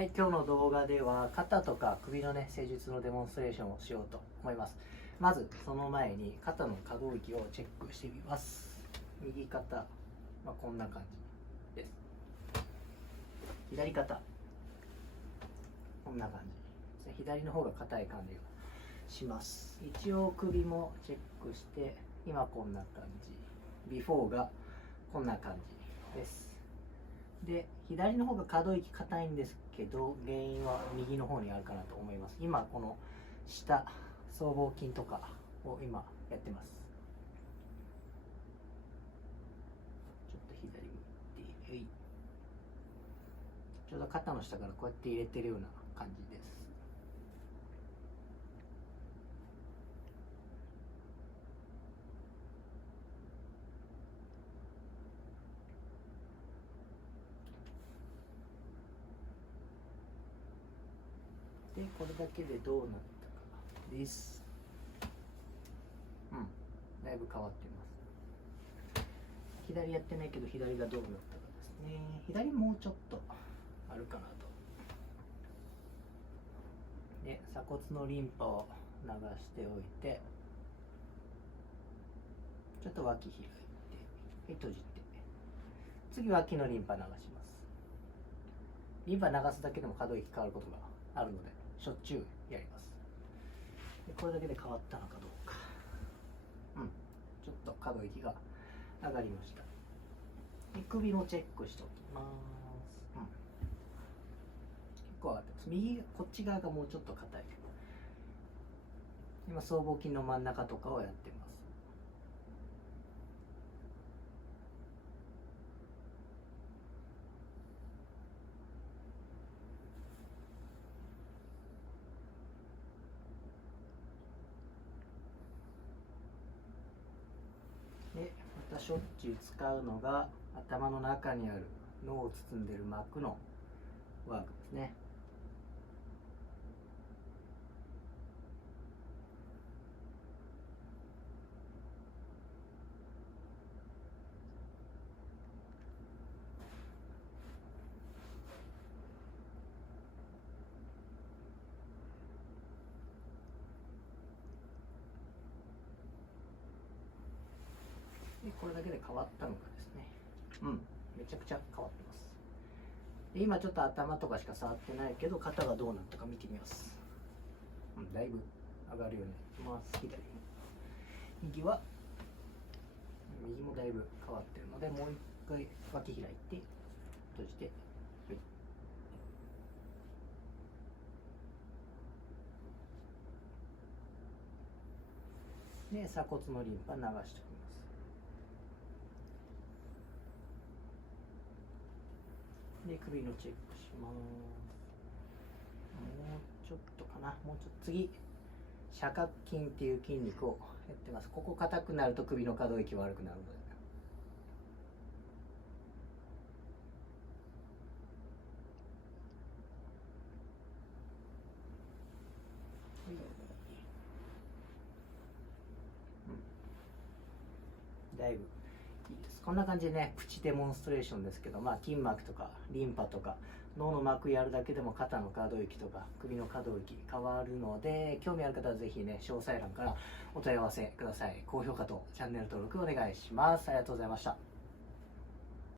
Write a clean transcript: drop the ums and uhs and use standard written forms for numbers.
はい、今日の動画では肩とか首のね、施術のデモンストレーションをしようと思います。まず、その前に肩の可動域をチェックしてみます。右肩、こんな感じです。左肩、こんな感じ。左の方が硬い感じがします。一応首もチェックして、今こんな感じ。ビフォーがこんな感じです。で、左の方が可動域硬いんですけど、原因は右の方にあるかなと思います。今この下僧帽筋とかを今やってます。ちょっと左向いて、ちょうど肩の下からこうやって入れてるような感じです。で、これだけでどうなったかです。だいぶ変わってます。左やってないけど左がどうなったかですね。左もうちょっとあるかなと。で、鎖骨のリンパを流しておいて、ちょっと脇開いて、閉じて、次脇のリンパ流します。リンパ流すだけでも可動域変わることがあるので、しょっちゅうやります。で、これだけで変わったのかどうか。ちょっと可動域が上がりました。で、首もチェックしておきます。結構上がってます。右、こっち側がもうちょっと硬い。今、僧帽筋の真ん中とかをやってます。で、またしょっちゅう使うのが頭の中にある脳を包んでいる膜のワークですね。で、これだけで変わったのかですね。めちゃくちゃ変わってます。で、今ちょっと頭とかしか触ってないけど、肩がどうなったか見てみます。だいぶ上がるようになってます。左も。右は、右もだいぶ変わってるので、もう一回脇開いて、閉じて、で、鎖骨のリンパ流しておきます。で、首のチェックします。もうちょっとかな。もうちょっと次、斜角筋っていう筋肉をやってます。ここ硬くなると首の可動域悪くなるので。だいぶいいです。こんな感じでね、プチデモンストレーションですけど、筋膜とかリンパとか脳の膜やるだけでも肩の可動域とか首の可動域変わるので、興味ある方はぜひね、詳細欄からお問い合わせください。高評価とチャンネル登録お願いします。ありがとうございました。